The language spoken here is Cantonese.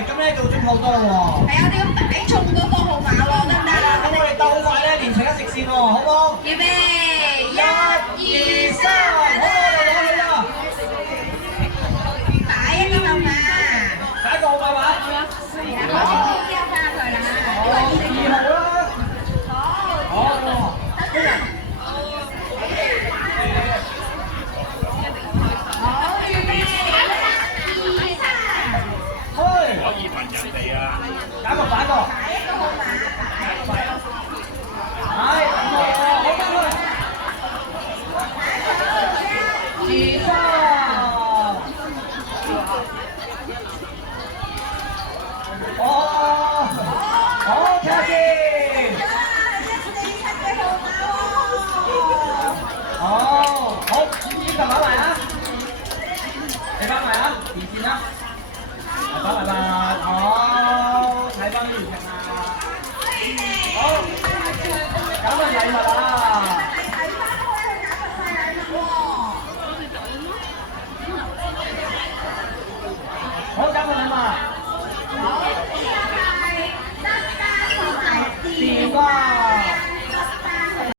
咁咧做咗好多喎。係啊，你要擺中嗰個號碼喎，得唔得？咁我哋鬥快咧連成一直線喎，好唔好？預備，一、二、三，好，我哋啦。擺一個號碼。第一個號碼嘛？係啊，好似標翻佢啦。2號啦。好。可以問人哋啊！揀個擺個。擺一個號碼。係，好得啦。2、3。哦，好，睇下先。哦，好，邊個擺埋啊？你擺埋啊？電線啦。擺埋啦。好，睇翻呢條屏啊。好，揀份禮物啊！好，揀份禮物。電話。